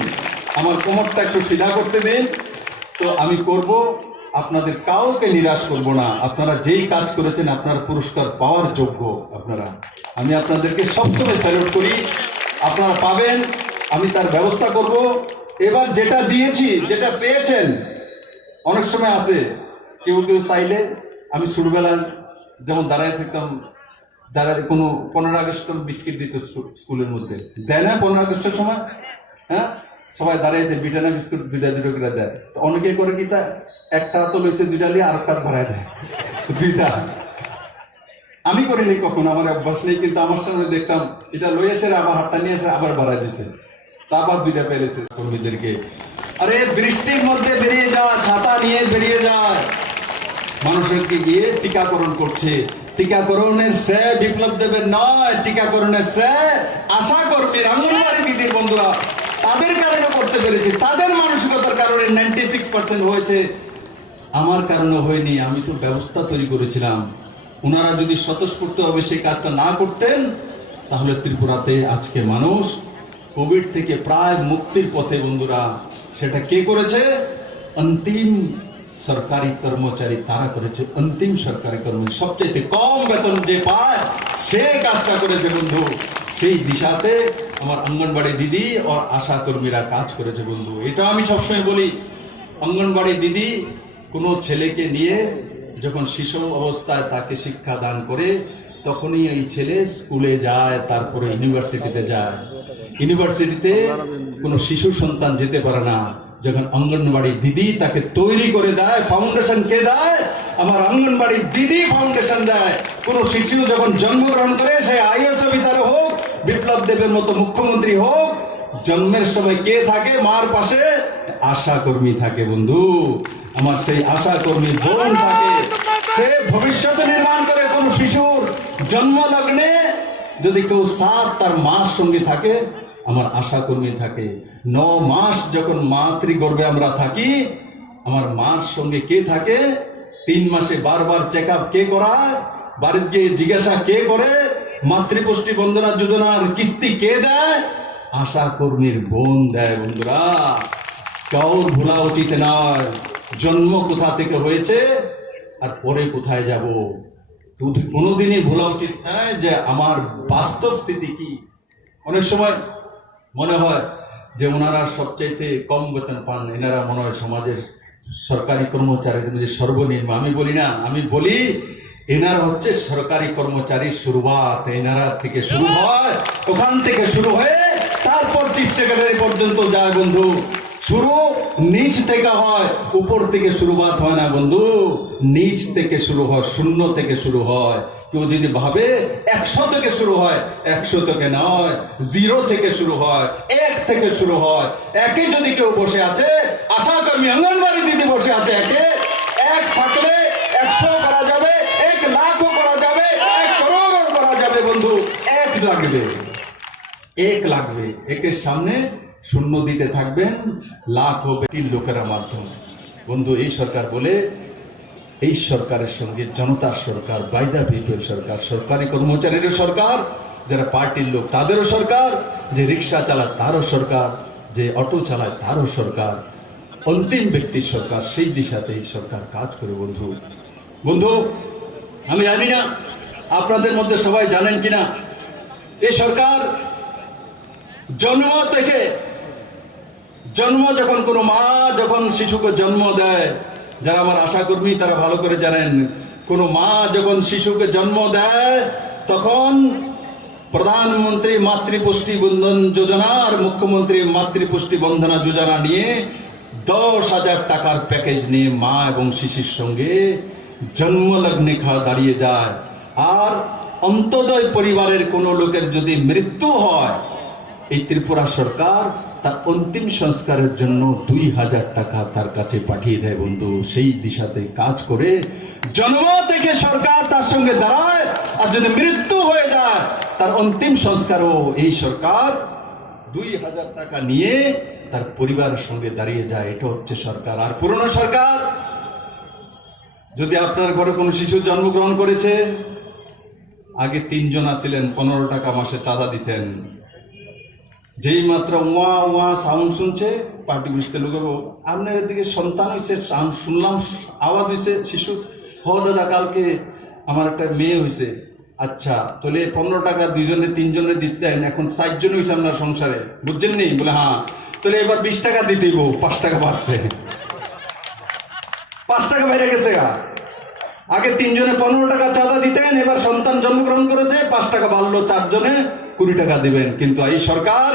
আমার কোমরটা একটু সিধা করতে দিন, তো আমি করব। আপনাদের কাউকে নিরাশ করব না। আপনারা যেই কাজ করেছেন, আপনারা পুরস্কার পাওয়ার যোগ্য। আমি আপনাদেরকে সবসময় স্যালুট করি। আপনারা পাবেন, আমি তার ব্যবস্থা করব। এবার যেটা দিয়েছি, যেটা পেয়েছেন, অনেক সময় আছে কেউ চাইলে, আমি ছোটবেলা যেমন দাঁড়ায় থাকতাম, দাঁড়ায় কোনো 15 আগস্ট বিস্কিট দিত স্কুলের মধ্যে, দেয় না 15 আগস্টের সময়? হ্যাঁ, সবাই দাঁড়াইতে বিটানা বিস্কুট 2 করে দেয়। তো অনেকে করে কি, তা একটা তো লইছে 2টা লিয়ে আর একটা ভরায় দেয় 2টা। আমি করিনি কখন, আমার অভ্যাস নেই, কিন্তু আমার সামনে দেখতাম এটা লই এসে আবার হাতটা নিয়ে এসে আবার বাড়ায় দিছে, তা আবার 2টা পেরেছে কর্মীদেরকে। আরে বৃষ্টির মধ্যে বেরিয়ে যাওয়া, ছাতা নিয়ে বেরিয়ে যায়, মানুষকে গিয়ে টিকাকরণ করছে। টিকাকরণের শ্রেয় বিপ্লব দেবের নয়, টিকাকরণের শ্রেয় আশা কর্মীর, অঙ্গনওয়াড়ি দিদির বন্ধুরা, তাদের কারণে করতে পেরেছি, তাদের মানসিকতার কারণে 96% হয়েছে। আমার কারণে হয়নি, আমি তো ব্যবস্থা তৈরি করেছিলাম। ওনারা যদি স্বতঃস্ফূর্তভাবে সেই কাজটা না করতেন, তাহলে ত্রিপুরাতে আজকে মানুষ কোভিড থেকে প্রায় মুক্তির পথে। বন্ধুরা, সেটা কে করেছে? অন্তিম সরকারি কর্মচারী তারা করেছে। অন্তিম সরকারি কর্মচারী সবচেয়ে কম বেতন যে পায় সে কাজটা করেছে বন্ধু। সেই দিশাতে আমার অঙ্গনবাড়ি দিদি ও আশা কর্মীরা কাজ করেছে বন্ধু। এটা আমি সবসময় বলি, অঙ্গনবাড়ি দিদি কোনো ছেলেকে নিয়ে যখন শিশু অবস্থায় তাকে শিক্ষা দান করে, তখনই এই ছেলে স্কুলে যায়, তারপরে ইউনিভার্সিটিতে যায়। ইউনিভার্সিটিতে কোনো শিশু সন্তান যেতে পারে না, যখন অঙ্গনবাড়ি দিদি তাকে তৈরি করে দেয়। ফাউন্ডেশন কে দেয়? আমার অঙ্গনবাড়ি দিদি ফাউন্ডেশন দেয়। কোনো শিশু যখন জন্মগ্রহণ করে, সে আইএস অফিসার হোক, বিপ্লব দেবের মতো মুখ্যমন্ত্রী হোক, জন্মের সময় কে থাকে মার পাশে? আশা কর্মী থাকে বন্ধু। আমার সেই আশা কর্মী বোন থাকে, সে ভবিষ্যৎ নির্মাণ করে। কোন শিশুর জন্ম লগ্নে যদি কেউ সাথ তার মার সঙ্গে থাকে, আমার আশা কর্মী থাকে। 9 মাস যখন মাতৃগর্ভে আমরা থাকি, আমার মার সঙ্গে কে থাকে? 3 মাসে বারবার চেক আপ কে করায়? বাড়িতে গিয়ে জিজ্ঞাসা কে করে? মাতৃপুষ্টি বন্দনা যোজনার কিস্তি কে দেয়? আশা কর্মীর বোন দেয়। বন্ধুরা, কাউর ভোলা উচিত নয় জন্ম কোথা থেকে হয়েছে আর পরে কোথায় যাব। কোনোদিনই ভোলা উচিত নয় যে আমার বাস্তব স্থিতি কি। অনেক সময় মনে হয় যে ওনারা সবচাইতে কম বেতন পান, এনারা মনে হয় সমাজের সরকারি কর্মচারীদের মধ্যে সর্বনিম্ন। আমি বলি না, আমি বলি এনারা হচ্ছে সরকারি কর্মচারীর শুরুয়াত। এনারা থেকে শুরু হয়, ওখান থেকে শুরু হয়ে তারপর চিফ সেক্রেটারি পর্যন্ত যায় বন্ধু। শুরু নিচ থেকে হয়, উপর থেকে শুরুবাত হয় না বন্ধু। নিচ থেকে শুরু হয়, শূন্য থেকে শুরু হয়। কেউ যদি ভাবে 100 থেকে শুরু হয়, 100 থেকে নয়, 0 থেকে শুরু হয়, 1 থেকে শুরু হয়। একে যদি কেউ বসে আছে, আশা কর্মী অঙ্গনবাড়ি দিদি বসে আছে, একে 1 থাকলে 100 করা যাবে, 1 লাখও করা যাবে, 1 করোড়ও করা যাবে বন্ধু। 1 লাগবে, 1 লাগবে। একের সামনে শূন্য দিতে থাকবেন, লাখ হবে লোকেরা মাধ্যমে। বন্ধু, এই সরকার বলে, এই সরকারের সঙ্গে জনতার সরকার, বাই দ্য পিপল সরকার, সরকারি কর্মচারীরও সরকার, যারা পার্টির লোক তাদেরও সরকার, যে রিক্সা চালায় তারও সরকার, যে অটো চালায় তারও সরকার, অন্তিম ব্যক্তির সরকার। সেই দিশাতে এই সরকার কাজ করে বন্ধু। বন্ধু, আমি জানি না আপনাদের মধ্যে সবাই জানেন কিনা, এই সরকার জন্ম যখন কোনো মা যখন শিশুকে জন্ম দেয়, যারা আমার আশা কর্মী তারা ভালো করে জানেন, কোনো মা যখন শিশুকে জন্ম দেয়, তখন প্রধানমন্ত্রী মাতৃপুষ্টি বন্ধন যোজনা আর মুখ্যমন্ত্রী মাতৃপুষ্টি বন্ধনা যোজনা নিয়ে 10,000 টাকার প্যাকেজ নিয়ে মা এবং শিশুর সঙ্গে জন্মলগ্নে দাঁড়িয়ে যায়। আর অন্তোদয় পরিবারের কোনো লোকের যদি মৃত্যু হয়, এই ত্রিপুরা সরকার তার অন্তিম সংস্কারের জন্য 2,000 টাকা তার কাছে পাঠিয়ে দেয় বন্ধু। সেই দিশাতে কাজ করে জন্ম থেকে সরকার তার সঙ্গে দাঁড়ায়। আর যদি মৃত্যু হয়ে যায়, তার অন্তিম সংস্কারও এই সরকার 2,000 টাকা নিয়ে তার পরিবারের সঙ্গে দাঁড়িয়ে যায়। এটা হচ্ছে সরকার। আর পুরনো সরকার, যদি আপনার ঘরে কোনো শিশু জন্মগ্রহণ করেছে, আগে 3 জন আসছিলেন, 15 টাকা মাসে চাঁদা দিতেন। যেই মাত্র ওয়া ওয়া সাউন্ড শুনছে, পার্টি বুঝতে লোক আপনার এদিকে সন্তান হয়েছে, শুনলাম আওয়াজ হয়েছে শিশু, হ দাদা কালকে আমার একটা মেয়ে হয়েছে। আচ্ছা, তাহলে 15 টাকা 2 জনে 3 জনে দিতেন, এখন 4 জন হয়েছে আপনার সংসারে, বুঝছেন নি? বলে হ্যাঁ। তাহলে এবার 20 টাকা দিতেইব, 5 টাকা বাড়ছে, 5 টাকা বেড়ে গেছে। আগে 3 জনে 15 টাকা চাঁদা দিতেন, এবার সন্তান জন্মগ্রহণ করেছে, 5 টাকা বাড়লো, 4 জনে 20 টাকা দিবেন। কিন্তু এই সরকার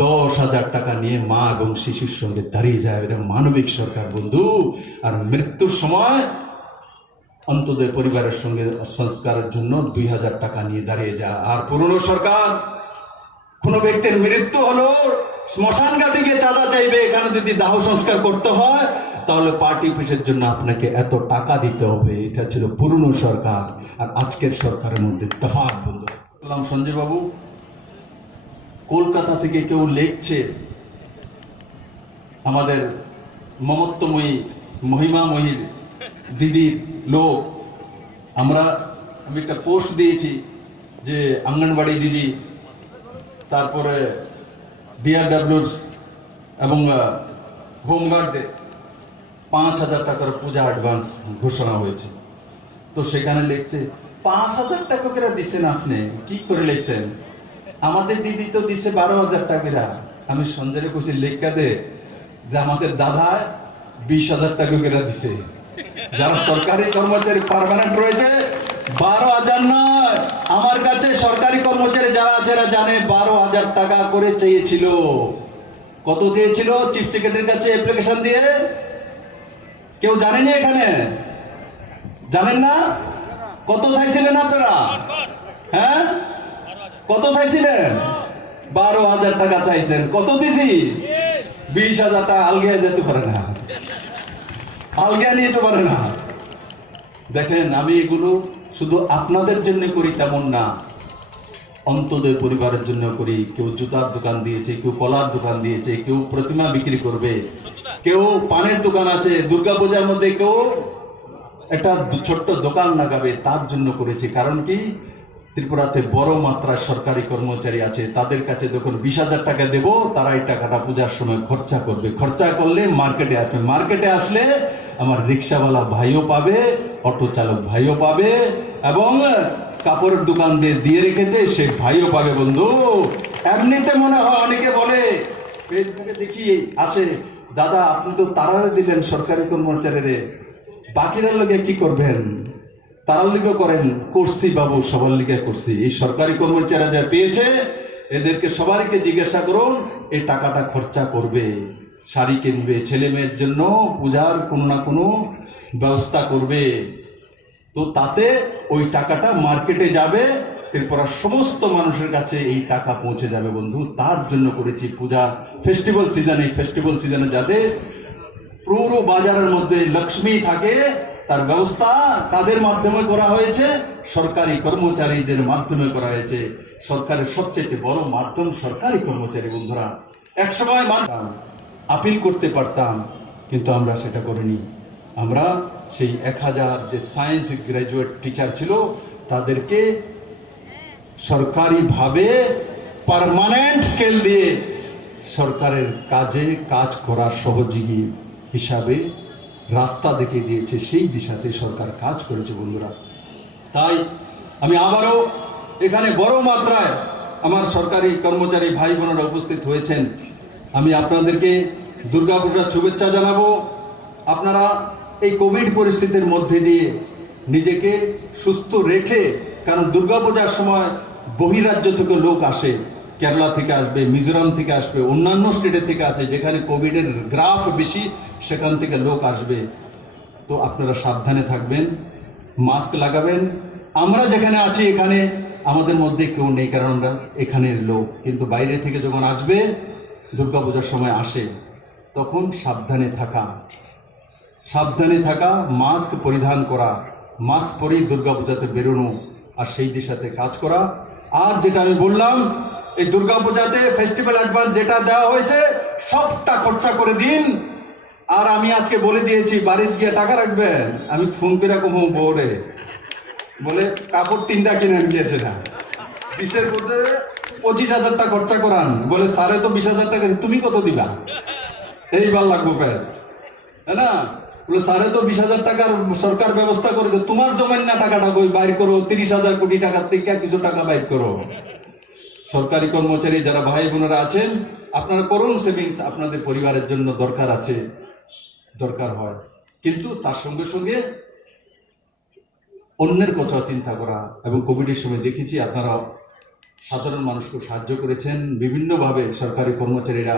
10,000 টাকা নিয়ে মা এবং শিশুর সঙ্গে দাঁড়িয়ে যায়। এটা মানবিক সরকার বন্ধু। আর মৃত্যুর সময় অন্তোদয় পরিবারের সঙ্গে সংস্কারের জন্য 2,000 টাকা নিয়ে দাঁড়িয়ে যায়। আর পুরনো সরকার কোনো ব্যক্তির মৃত্যু হলো শ্মশান ঘাটে গিয়ে চাঁদা চাইবে, এখানে যদি দাহ সংস্কার করতে হয়, তাহলে পার্টি অফিসের জন্য আপনাকে এত টাকা দিতে হবে। এটা ছিল পুরনো সরকার আর আজকের সরকারের মধ্যে তফাৎ। বন্ধু বললাম, সঞ্জয় বাবু, কলকাতা থেকে কেউ লিখছে আমাদের মমত্বময়ী মহিমাময়ী দিদির লোক। আমি একটা পোস্ট দিয়েছি যে অঙ্গনবাড়ি দিদি, তারপরে ডিআরডব্লিউর এবং হোমগার্ডদের 5,000 টাকার পূজা অ্যাডভান্স ঘোষণা হয়েছে। তো সেখানে লিখছে 5,000 টাকা করে দিচ্ছেন, আপনি কি করে লিখছেন? আমাদের দিদি তো দিচ্ছে 12,000 টাকা। আমি সঞ্জয় কইছি, লেখা দে যে আমাদের দাদা 20,000 টাকা করে দিছে। যারা সরকারি কর্মচারী পার্মানেন্ট রয়েছে 12,000 নয়, আমার কাছে সরকারি কর্মচারী যারা আছে এরা জানে 12,000 টাকা করে চেয়েছিল। কত চেয়েছিল? চিফ সেক্রেটারির কাছে অ্যাপ্লিকেশন দিয়ে। কেউ জানেনি এখানে? জানেন না? কত চাইছিলেন আপনারা? হ্যাঁ, কত চাইছিলেন? 12,000 টাকা চাইছেন। কত দিছি? 20,000 টাকা। আলগিয়া যেতে পারে না, আলগিয়া নিয়ে যেতে পারে না। দেখেন, আমি এগুলো শুধু আপনাদের জন্য করি তেমন না, অন্তদের পরিবারের জন্য করি। কেউ জুতার দোকান দিয়েছে, কেউ কলার দোকান দিয়েছে, কেউ প্রতিমা বিক্রি করবে, কেউ পানের দোকান আছে, দুর্গাপূজার মধ্যে কেউ একটা ছোট্ট দোকান লাগাবে, তার জন্য করেছি। কারণ কি, ত্রিপুরাতে বড় মাত্রায় সরকারি কর্মচারী আছে, তাদের কাছে যখন 20,000 টাকা দেব, তারা এই টাকাটা পূজার সময় খরচা করবে। খরচা করলে মার্কেটে আসবে, মার্কেটে আসলে আমার রিক্সাওয়ালা ভাইও পাবে, অটো চালক ভাইও পাবে, এবং কাপড়ের দোকান দিয়ে রেখেছে সে ভাইও পাবে। বন্ধু, এমনিতে মনে হয়, অনেকে বলে, ফেসবুকে দেখি আসে, দাদা আপনি তো তারারে দিলেন সরকারি কর্মচারীরে, বাকিরা লোকে কি করবেন? তারার লিগে করেন। করছি বাবু, সবার লিগে করছি। এই সরকারি কর্মচারীরা যা পেয়েছে, এদেরকে সবাইকে জিজ্ঞাসা করুন, এই টাকাটা খরচা করবে, শাড়ি কিনবে, ছেলে মেয়ের জন্য পূজার কোনো না কোনো ব্যবস্থা করবে। তো তাতে ওই টাকাটা মার্কেটে যাবে, ত্রিপুরার সমস্ত মানুষের কাছে এই টাকা পৌঁছে যাবে। বন্ধু, তার জন্য করেছি পূজা ফেস্টিভ্যাল সিজন। এই ফেস্টিভ্যাল সিজনে যাতে পুরো বাজারের মধ্যে লক্ষ্মী থাকে, তার ব্যবস্থা কাদের মাধ্যমে করা হয়েছে? সরকারি কর্মচারীদের মাধ্যমে করা হয়েছে। সরকারের সবচেয়ে বড় মাধ্যম সরকারি কর্মচারী। বন্ধুরা, একসময় আপিল করতে পারতাম, কিন্তু আমরা সেটা করিনি। আমরা সেই 1,000 যে সায়েন্স গ্র্যাজুয়েট টিচার ছিল, তাদেরকে সরকারিভাবে পার্মানেন্ট স্কেল দিয়ে সরকারের কাজে কাজ করার সহযোগী হিসাবে রাস্তা দেখিয়ে দিয়েছে। সেই দিশাতে সরকার কাজ করেছে। বন্ধুরা, তাই আমি আবারও এখানে বড় মাত্রায় আমার সরকারি কর্মচারী ভাই বোনেরা উপস্থিত হয়েছেন, আমি আপনাদেরকে দুর্গাপূজার শুভেচ্ছা জানাবো। আপনারা এই কোভিড পরিস্থিতির মধ্যে দিয়ে নিজেকে সুস্থ রেখে, কারণ দুর্গাপূজার সময় বহিরাজ্য থেকে লোক আসে, কেরালা থেকে আসবে, মিজোরাম থেকে আসবে, অন্যান্য স্টেটের থেকে আছে, যেখানে কোভিডের গ্রাফ বেশি, সেখান থেকে লোক আসবে। তো আপনারা সাবধানে থাকবেন, মাস্ক লাগাবেন। আমরা যেখানে আছি এখানে আমাদের মধ্যে কেউ নেই, কারণ আমরা এখানের লোক, কিন্তু বাইরে থেকে যখন আসবে, দুর্গাপূজার সময় আসে, তখন সাবধানে থাকা, মাস্ক পরিধান করা, মাস্ক পরেই দুর্গাপূজাতে বেরোনো, আর সেই দিশাতে কাজ করা। আর যেটা আমি বললাম, এই দুর্গাপূজাতে ফেস্টিভ্যাল অ্যাডভান্স যেটা দেওয়া হয়েছে, সবটা খরচা করে দিন। আর আমি আজকে বলে দিয়েছি, বাড়িতে গিয়ে টাকা রাখবেন। আমি ফোন করে কম বউরে বলে কাপড় 3টা কিনে দিয়েছে না, 20-এর মধ্যে 25,000 টাকা খরচা করান। বলে স্যারে তো 20,000 টাকা, তুমি কত দিবা? এইবার লাগবো প্যার, তাই না? বলে স্যারে তো 20,000 টাকার সরকার ব্যবস্থা করেছে, তোমার জমেন না টাকাটা কই বাইর করো, 30,000 কোটি টাকার থেকে কিছু টাকা বাইর করো। সরকারি কর্মচারী যারা ভাই বোনেরা আছেন, আপনারা করুন সেভিংস, আপনাদের পরিবারের জন্য দরকার হয়, কিন্তু তার সঙ্গে সঙ্গে অন্যের কথা চিন্তা করা। এবং কোভিডের সময় দেখেছি আপনারা সাধারণ মানুষকে সাহায্য করেছেন বিভিন্নভাবে। সরকারি কর্মচারীরা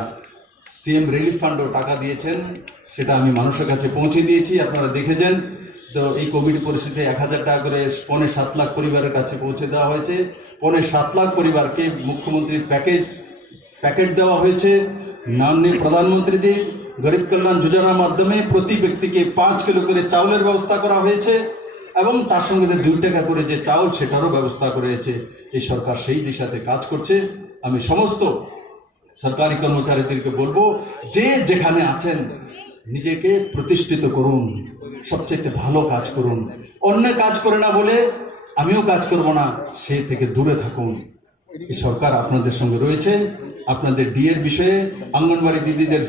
সিএম রিলিফ ফান্ডও টাকা দিয়েছেন, সেটা আমি মানুষের কাছে পৌঁছে দিয়েছি, আপনারা দেখেছেন। তো এই কোভিড পরিস্থিতিতে 1,000 টাকা করে 7.5 লাখ পরিবারের কাছে পৌঁছে দেওয়া হয়েছে। 7.5 লাখ পরিবারকে মুখ্যমন্ত্রীর প্যাকেট দেওয়া হয়েছে, মাননীয় প্রধানমন্ত্রীদের গরিব কল্যাণ যোজনার মাধ্যমে প্রতি ব্যক্তিকে 5 কিলো করে চাউলের ব্যবস্থা করা হয়েছে এবং তার সঙ্গে যে 2 টাকা করে যে চাউল সেটারও ব্যবস্থা করেছে। এই সরকার সেই দিশাতে কাজ করছে। আমি সমস্ত সরকারি কর্মচারীদেরকে বলবো, যে যেখানে আছেন নিজেকে প্রতিষ্ঠিত করুন, সবচেয়ে ভালো কাজ করুন। অন্য কাজ করে না বলে আমিও কাজ করব না, সে থেকে দূরে থাকুন। এই সরকার আপনাদের সঙ্গে রয়েছে। আপনাদের ডিএর বিষয়ে, অঙ্গনবাড়ি দিদিদের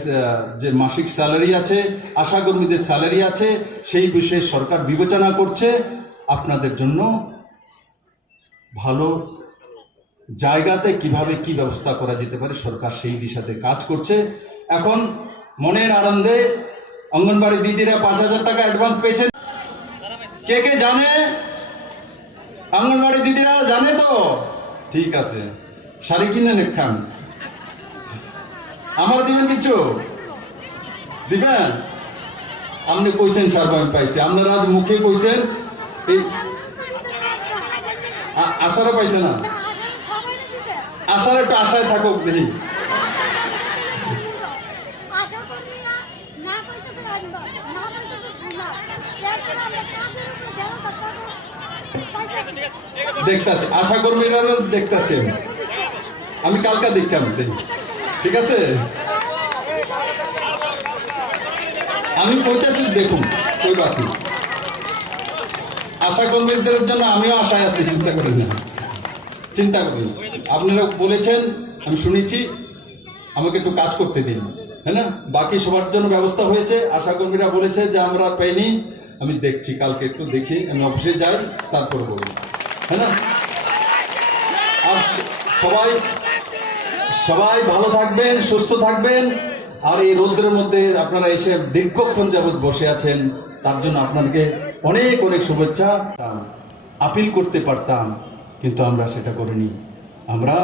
যে মাসিক স্যালারি আছে, আশাকর্মীদের স্যালারি আছে, সেই বিষয়ে সরকার বিবেচনা করছে। আপনাদের জন্য ভালো জায়গাতে কিভাবে কি ব্যবস্থা করা যেতে পারে সরকার সেই দিশাতে কাজ করছে। এখন মনের আনন্দে অঙ্গনবাড়ি দিদিরা 5,000 টাকা অ্যাডভান্স পেয়েছেন। কে কে জানে? অঙ্গনবাড়ি দিদিরা জানে তো? ঠিক আছে, শাড়ি কিনে খান। আমার দিবেন কিছু দিবেন? আপনি কইছেন সার্ব আমি পাইছি, আপনারা আজ মুখে কইছেন, এই আশারা পাইছে না। আশার একটু আশায় থাকুক দেখি। দেখতেছি আশা কর্মীরা দেখতেছি, আমি কালকা দেখলাম, ঠিক আছে। আমি কইতেছি দেখুন, কই বাকি আশা কর্মীদের জন্য আমিও আশায় আছি, চিন্তা করেন না, চিন্তা করেন। আপনারা বলেছেন, আমি শুনেছি, আমাকে একটু কাজ করতে দিন, হ্যাঁ না। বাকি সবার জন্য ব্যবস্থা হয়েছে। আশা কর্মীরা বলেছে যে আমরা পাইনি, আমি দেখছি, কালকে একটু দেখি, আমি অফিসে যাই, তারপর বলবো, হ্যাঁ না। আর সবাই সবাই ভালো থাকবেন, সুস্থ থাকবেন। আর এই রৌদ্রের মধ্যে আপনারা এসে দীর্ঘক্ষণ যাবৎ বসে আছেন, তার জন্য আপনাকে অনেক অনেক শুভেচ্ছা। আপিল করতে পারতাম, কিন্তু আমরা সেটা করিনি। আমরা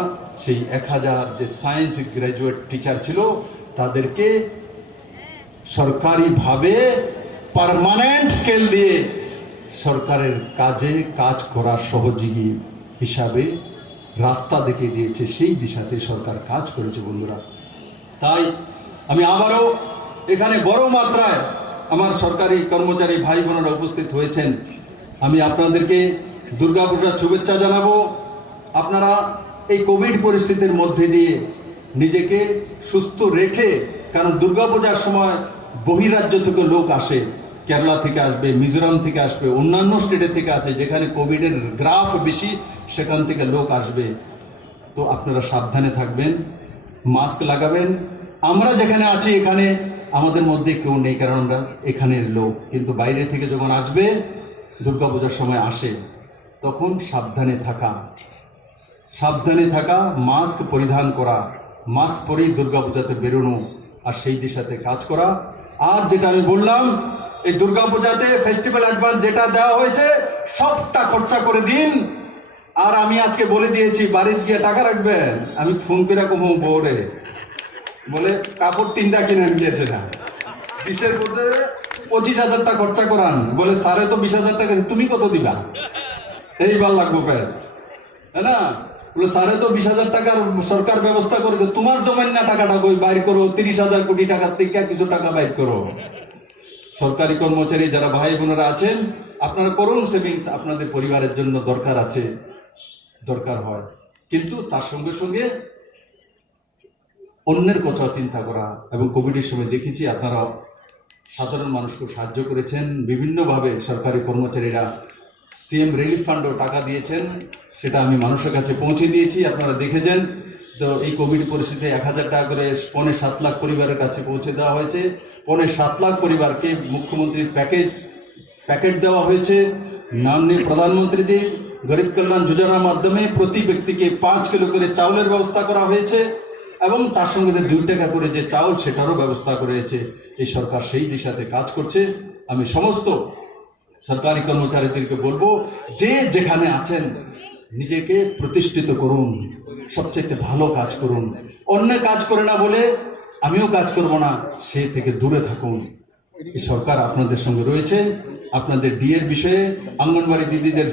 সেই 1000 যে সায়েন্স গ্র্যাজুয়েট টিচার ছিল তাদেরকে সরকারিভাবে পার্মানেন্ট স্কেল দিয়ে সরকারের কাজে কাজ করার সহযোগী হিসাবে রাস্তা দেখিয়ে দিয়েছে। সেই দিশাতে সরকার কাজ করেছে বন্ধুরা। তাই আমি আবারও এখানে বড় মাত্রায় আমার সরকারি কর্মচারী ভাই বোনেরা উপস্থিত হয়েছেন, আমি আপনাদেরকে দুর্গাপূজার শুভেচ্ছা জানাবো। আপনারা এই কোভিড পরিস্থিতির মধ্যে দিয়ে নিজেকে সুস্থ রেখে, কারণ দুর্গাপূজার সময় বহিরাজ্য থেকে লোক আসে, কেরালা থেকে আসবে, মিজোরাম থেকে আসবে, অন্যান্য স্টেটের থেকে আছে, যেখানে কোভিডের গ্রাফ বেশি, সেখান থেকে লোক আসবে। তো আপনারা সাবধানে থাকবেন, মাস্ক লাগাবেন। আমরা যেখানে আছি এখানে আমাদের মধ্যে কেউ নেই, কারণ আমরা এখানের লোক, কিন্তু বাইরে থেকে যখন আসবে, দুর্গাপূজার সময় আসে, তখন সাবধানে থাকা, সাবধানে থাকা, মাস্ক পরিধান করা, মাস্ক পরেই দুর্গাপূজাতে বেরোনো, আর সেই দিশাতে কাজ করা। আর যেটা আমি বললাম, এই দুর্গাপূজাতে ফেস্টিভ্যাল অ্যাডভান্স যেটা দেওয়া হয়েছে সবটা খরচা করে দিন। আর আমি আজকে বলে দিয়েছি, বাড়িতে গিয়ে টাকা রাখবেন। আমি ফোন করে কমু বউরে, বলে কাপড় 3টা কিনে দিয়েছে না, 20-এর মধ্যে 25,000 টাকা খরচা করান, বলে সারে তো 20,000 টাকা, তুমি কত দিবা? এইবার লাগবো প্যার, হ্যাঁ না। বলে সারে তো 20,000 টাকার সরকার ব্যবস্থা করেছে, তোমার জমেন না টাকাটা কই বাইর করো, 30,000 কোটি টাকার থেকে কিছু টাকা বাইর করো। সরকারি কর্মচারী যারা ভাই বোনেরা আছেন, আপনারা করুন সেভিংস, আপনাদের পরিবারের জন্য দরকার আছে, দরকার হয়, কিন্তু তার সঙ্গে সঙ্গে অন্যের কথা চিন্তা করা। এবং কোভিডের সময় দেখেছি আপনারা সাধারণ মানুষকে সাহায্য করেছেন বিভিন্নভাবে। সরকারি কর্মচারীরা সিএম রিলিফ ফান্ডও টাকা দিয়েছেন, সেটা আমি মানুষের কাছে পৌঁছে দিয়েছি, আপনারা দেখেছেন। তো এই কোভিড পরিস্থিতিতে 1000 টাকা করে 7.5 লাখ পরিবারের কাছে পৌঁছে দেওয়া হয়েছে। 7.5 লাখ পরিবারকে মুখ্যমন্ত্রীর প্যাকেট দেওয়া হয়েছে। মাননীয় প্রধানমন্ত্রীদের গরিব কল্যাণ যোজনার মাধ্যমে প্রতি ব্যক্তিকে 5 কিলো করে চাউলের ব্যবস্থা করা হয়েছে এবং তার সঙ্গে যে 2 টাকা করে যে চাউল সেটারও ব্যবস্থা করেছে। এই সরকার সেই দিশাতে কাজ করছে। আমি সমস্ত সরকারি কর্মচারীদেরকে বলবো, যে যেখানে আছেন নিজেকে প্রতিষ্ঠিত করুন, সবচেয়ে ভালো কাজ করুন। অন্য কাজ করে না বলে আমিও কাজ করব না, সে থেকে দূরে থাকুন। এই সরকার আপনাদের সঙ্গে রয়েছে। আপনাদের ডিএর বিষয়ে, অঙ্গনবাড়ি দিদিদের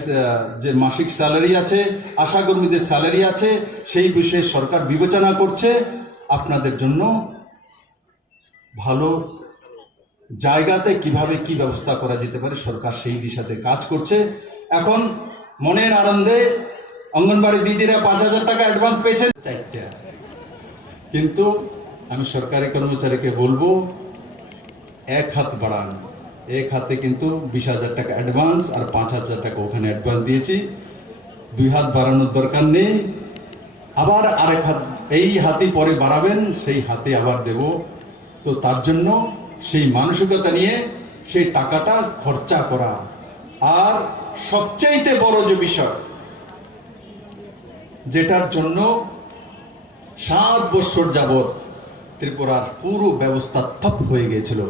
যে মাসিক স্যালারি আছে, আশাকর্মীদের স্যালারি আছে, সেই বিষয়ে সরকার বিবেচনা করছে। আপনাদের জন্য ভালো জায়গাতে কিভাবে কি ব্যবস্থা করা যেতে পারে সরকার সেই দিশাতে কাজ করছে। এখন মনের আনন্দে অঙ্গনবাড়ি দিদিরা 5,000 টাকা অ্যাডভান্স পেয়েছেন 4টা, কিন্তু আমি সরকারি কর্মচারীকে বলবো এক হাত বাড়ান। এক হাতে কিন্তু 20,000 টাকা অ্যাডভান্স আর 5,000 টাকা ওখানে অ্যাডভান্স দিয়েছি, 2 হাত বাড়ানোর দরকার নেই। আবার আরেক হাত, এই হাতে পরে বাড়াবেন, সেই হাতে আবার দেব। তো তার জন্য সেই মানসিকতা নিয়ে সেই টাকাটা খরচা করা। আর সবচাইতে বড় যে বিষয়, যেটার জন্য 7 বছর যাবৎ ত্রিপুরার পুরো ব্যবস্থা ঠপ হয়ে গিয়েছিল,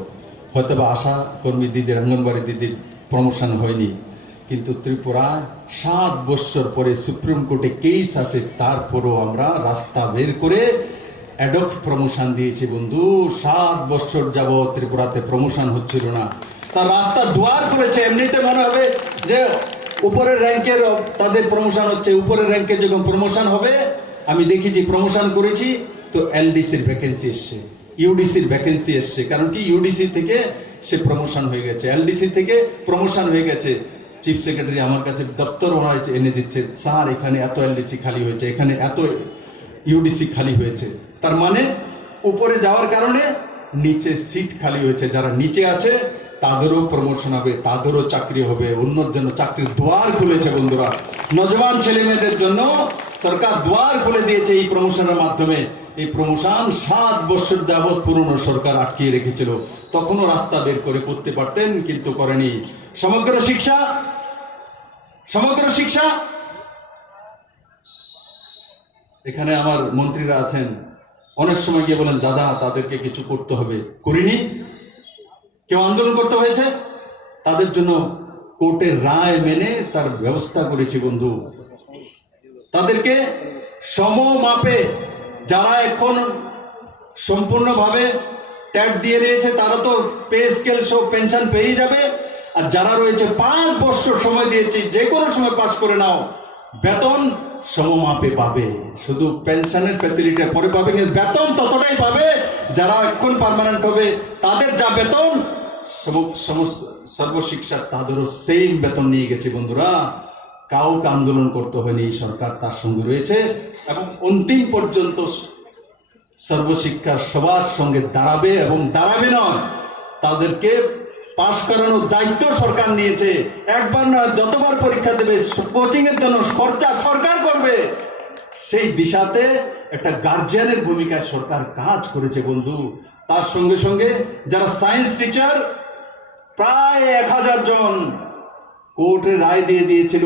হয়তোবা আশা কর্মী দিদির, অঙ্গনবাড়ি দিদির প্রমোশন হয়নি, কিন্তু ত্রিপুরায় 7 বছর পরে সুপ্রিম কোর্টে কেস আছে, তারপরও আমরা রাস্তা বের করে অ্যাডক প্রমোশন দিয়েছি বন্ধু। 7 বছর যাবৎ ত্রিপুরাতে প্রমোশন হচ্ছিল না, তার রাস্তা দুয়ার করেছে। এমনিতে মনে হবে যে উপরের র্যাঙ্কের তাদের প্রমোশন হচ্ছে, উপরের র্যাঙ্কে যখন প্রমোশন হবে, আমি দেখি যে প্রমোশন করেছি তো এলডিসির ভ্যাকেন্সি এসছে, ইউডিসির ভ্যাকেন্সি এসছে। কারণ কি, ইউডিসি থেকে সে প্রমোশন হয়ে গেছে, এলডিসি থেকে প্রমোশন হয়ে গেছে। চিফ সেক্রেটারি আমার কাছে দপ্তর ওনার এনে দিচ্ছে, স্যার এখানে এত এলডিসি খালি হয়েছে, এখানে এত ইউডিসি খালি হয়েছে। তার মানে উপরে যাওয়ার কারণে নিচে সিট খালি হয়েছে, যারা নিচে আছে তাদেরও প্রমোশন হবে, তাদেরও চাকরি হবে, অন্যর জন্য চাকরির দুয়ার খুলেছে বন্ধুরা। নজওয়ান ছেলে মেয়েদের জন্য সরকার দুয়ার খুলে দিয়েছে এই প্রমোশনের মাধ্যমে। এই প্রমোশন 7 বছর যাবৎ পুরনো সরকার আটকিয়ে রেখেছিল, তখনও রাস্তা বের করে করতে পারতেন, কিন্তু করেনি। সমগ্র শিক্ষা, এখানে আমার মন্ত্রীরা আছেন, অনেক সময় গিয়ে বলেন দাদা তাদেরকে কিছু করতে হবে, করিনি। কেউ আন্দোলন করতে হয়েছে, তাদের জন্য কোর্টের রায় মেনে তার ব্যবস্থা করেছি বন্ধু। তাদেরকে সমমাপে, যারা এখন সম্পূর্ণভাবে ট্যাগ দিয়ে নিয়েছে তারা তো পে স্কেল সব পেনশন পেয়ে যাবে, আর যারা রয়েছে 5 বছর সময় দিয়েছি, যে কোনো সময় পাস করে নাও, বেতন সমমাপে পাবে। শুধু পেনশনের ফ্যাসিলিটি পরে পাবে, কিন্তু বেতন ততটাই পাবে। যারা এখন পার্মানেন্ট হবে তাদের যা বেতন, সর্বশিক্ষা তাদেরও সেম বেতন নিয়ে গেছে বন্ধুরা। কাউকে আন্দোলন করতে হয়নি, সরকার তার সঙ্গে রয়েছে এবং অন্তিম পর্যন্ত সর্বশিক্ষা সবার সঙ্গে দাঁড়াবে, এবং দাঁড়াবে নয়, তাদেরকে পাশ করানোর দায়িত্ব সরকার নিয়েছে। একবার নয়, যতবার পরীক্ষা দেবে, কোচিং এর জন্য খরচা সরকার করবে। সেই দিশাতে একটা গার্জিয়ানের ভূমিকায় সরকার কাজ করেছে বন্ধু। তার সঙ্গে সঙ্গে যারা সায়েন্স টিচার, প্রায় 1000 জন কোর্টের রায় দিয়ে দিয়েছিল